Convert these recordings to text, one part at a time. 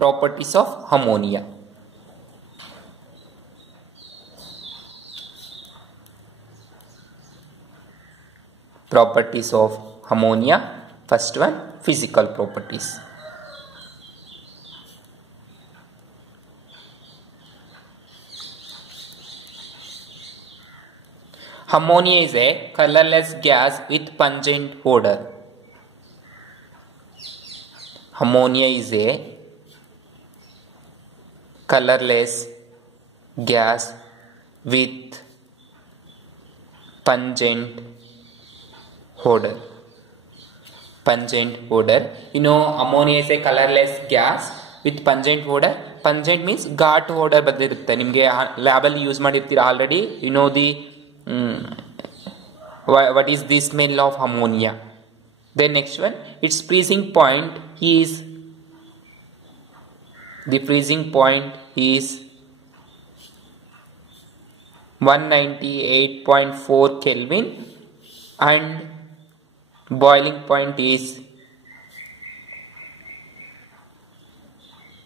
properties of ammonia. Properties of ammonia. First one, physical properties. Ammonia is a colorless gas with pungent odor. Ammonia is a colorless gas with pungent odor. Pungent odor. You know, ammonia is a colorless gas with pungent odor. Pungent means ghat odor ಬಂದಿರುತ್ತೆ. ನಿಮಗೆ lab ಅಲ್ಲಿ use ಮಾಡಿರ್ತೀರಾ already. You know the what is the smell of ammonia. Then next one, its freezing point is 198.4 Kelvin and boiling point is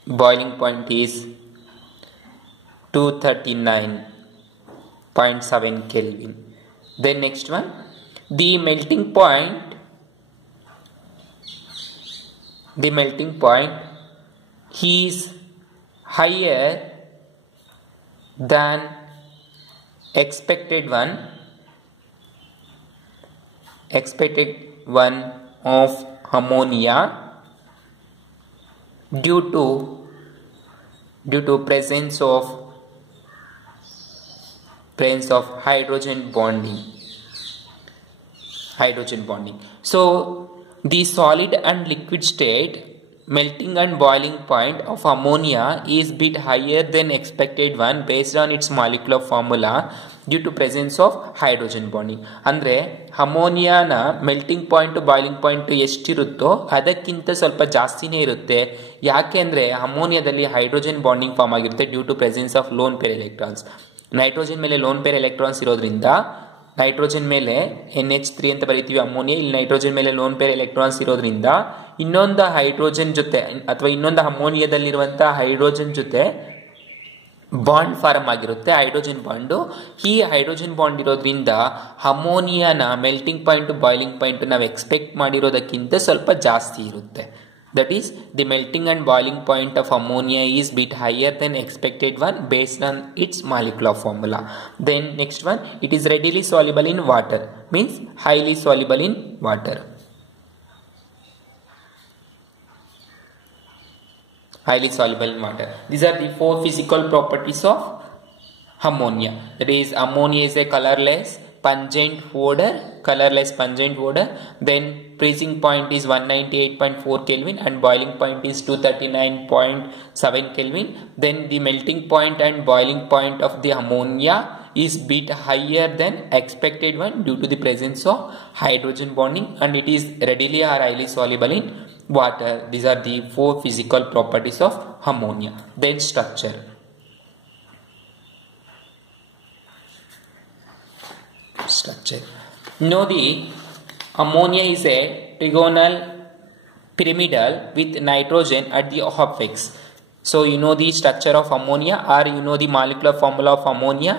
239.7 Kelvin. Then next one, the melting point is higher than expected one of ammonia due to presence of hydrogen bonding. So the solid and liquid state melting and boiling point of ammonia is bit higher than expected one based on its molecular formula due to presence of hydrogen bonding. ಅಂದ್ರೆ ಅಮೋನಿಯಾನ melting point boiling point ಎಷ್ಟಿರುತ್ತೋ ಅದಕ್ಕಿಂತ ಸ್ವಲ್ಪ ಜಾಸ್ತಿನೇ ಇರುತ್ತೆ. ಯಾಕೆ ಅಂದರೆ ಅಮೋನಿಯಾದಲ್ಲಿ ಹೈಡ್ರೋಜನ್ ಬಾಂಡಿಂಗ್ ಫಾರ್ಮ್ ಆಗಿರುತ್ತೆ due to presence of lone pair electrons. Nitrogen ಮೇಲೆ ಲೋನ್ ಪೇರ್ ಎಲೆಕ್ಟ್ರಾನ್ಸ್ ಇರೋದ್ರಿಂದ ನೈಟ್ರೋಜನ್ ಮೇಲೆ NH3 ಅಂತ ಬರೀತೀವಿ ಅಮೋನಿಯಾ. ಇಲ್ಲಿ ನೈಟ್ರೋಜನ್ ಮೇಲೆ ಲೋನ್ ಪೇರ್ ಎಲೆಕ್ಟ್ರಾನ್ಸ್ ಇರೋದ್ರಿಂದ ಇನ್ನೊಂದು ಹೈಡ್ರೋಜನ್ ಜೊತೆ ಅಥವಾ ಇನ್ನೊಂದು ಅಮೋನಿಯಾದಲ್ಲಿರುವಂತಹ ಹೈಡ್ರೋಜನ್ ಜೊತೆ ಬಾಂಡ್ ಫಾರ್ಮ್ ಆಗಿರುತ್ತೆ, ಹೈಡ್ರೋಜನ್ ಬಾಂಡು. ಈ ಹೈಡ್ರೋಜನ್ ಬಾಂಡ್ ಇರೋದ್ರಿಂದ ಅಮೋನಿಯಾನ ಮೆಲ್ಟಿಂಗ್ ಪಾಯಿಂಟ್ ಬಾಯ್ಲಿಂಗ್ ಪಾಯಿಂಟ್ ನಾವು ಎಕ್ಸ್ಪೆಕ್ಟ್ ಮಾಡಿರೋದಕ್ಕಿಂತ ಸ್ವಲ್ಪ ಜಾಸ್ತಿ ಇರುತ್ತೆ. That is, the melting and boiling point of ammonia is bit higher than expected one based on its molecular formula. Then next one, it is readily soluble in water, means highly soluble in water. Highly soluble in water. These are the four physical properties of ammonia. That is, ammonia is a colorless pungent odor. Then freezing point is 198.4 Kelvin and boiling point is 239.7 Kelvin. Then the melting point and boiling point of the ammonia is bit higher than expected one due to the presence of hydrogen bonding, and it is readily or highly soluble in water. These are the four physical properties of ammonia. Then structure. Know the ammonia is a trigonal pyramidal with nitrogen at the apex. So you know the structure of ammonia, or you know the molecular formula of ammonia.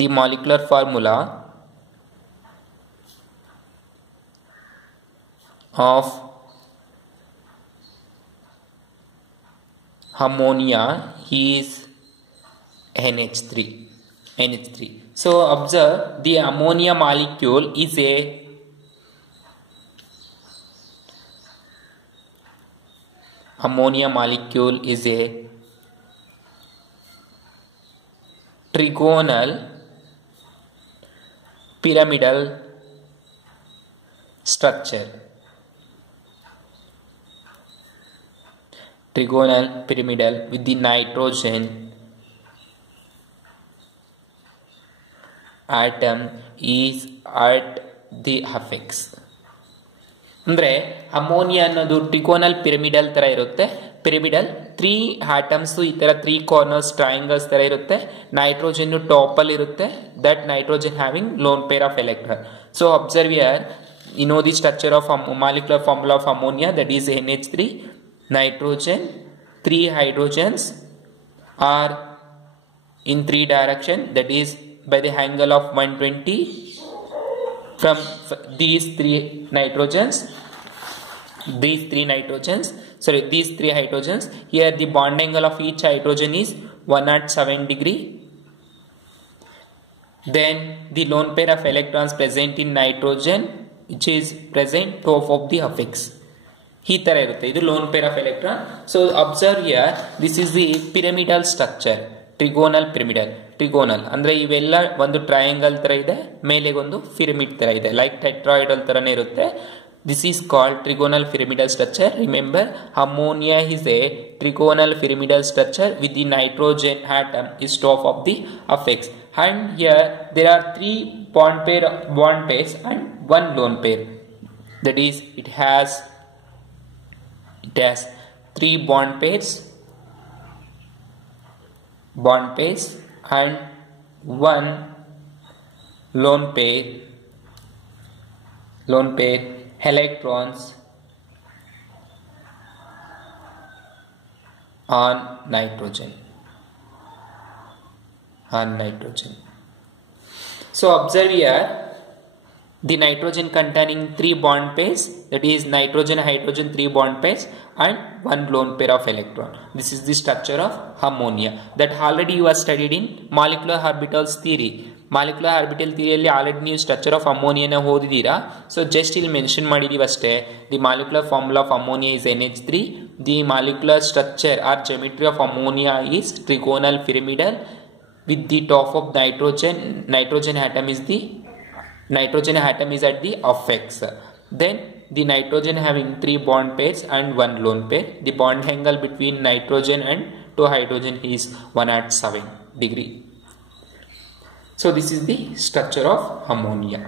The molecular formula of ammonia is NH3. So observe, the ammonia molecule is a trigonal pyramidal structure. Trigonal pyramidal with the nitrogen atom is at the apex. ಅಂದರೆ ammonia ಅನ್ನೋದು ಟ್ರಿಕೋನಲ್ pyramidal ತರ ಇರುತ್ತೆ. Pyramidal 3 atoms ಈ ತರ 3 corners triangles ತರ ಇರುತ್ತೆ. Nitrogen top ಅಲ್ಲಿ ಇರುತ್ತೆ. That nitrogen having lone pair of electron. So observe here, you know the structure of molecular formula of ammonia, that is NH3, nitrogen, 3 hydrogens are in 3 direction, that is by the angle of 120 from these 3 hydrogens. Here the bond angle of each hydrogen is 107 degree. Then the lone pair of electrons present in nitrogen which is present top of the affix. ಈ ತರ ಇರುತ್ತೆ ಇದು lone pair of electron. So observe here, this is the pyramidal structure, ಟ್ರಿಗೋನಲ್ ಅಂದ್ರೆ ಇವೆಲ್ಲ ಒಂದು triangle ತರ ಇದೆ, ಮೇಲೆ ಒಂದು ಪಿರಮಿಡ್ ತರ ಇದೆ, ಲೈಕ್ ಟೆಟ್ರಾಯ್ಡಲ್ ತರನೇ ಇರುತ್ತೆ. This is called trigonal pyramidal structure. Remember, ammonia is a trigonal pyramidal structure with the nitrogen atom is top of the affix. And here there are 3 bond pairs and 1 lone pair. That is, it has 3 bond pairs and 1 lone pair electrons on nitrogen. So observe here, the nitrogen containing 3 bond pairs, that is nitrogen hydrogen 3 bond pairs and 1 lone pair of electron. This is the structure of ammonia that already you have studied in molecular orbitals theory. Molecular orbital theory alli already ನೀವು structure of ammonia ನ ಓದಿದ್ದೀರಾ. So just ಇಲ್ಲಿ mention ಮಾಡಿದೀವಿ ಅಷ್ಟೇ. The molecular formula of ammonia is NH3. The molecular structure or geometry of ammonia is trigonal pyramidal with the top of nitrogen atom is at the affix. Then the nitrogen having 3 bond pairs and 1 lone pair. The bond angle between nitrogen and 2 hydrogen is 107 degree. So this is the structure of ammonia.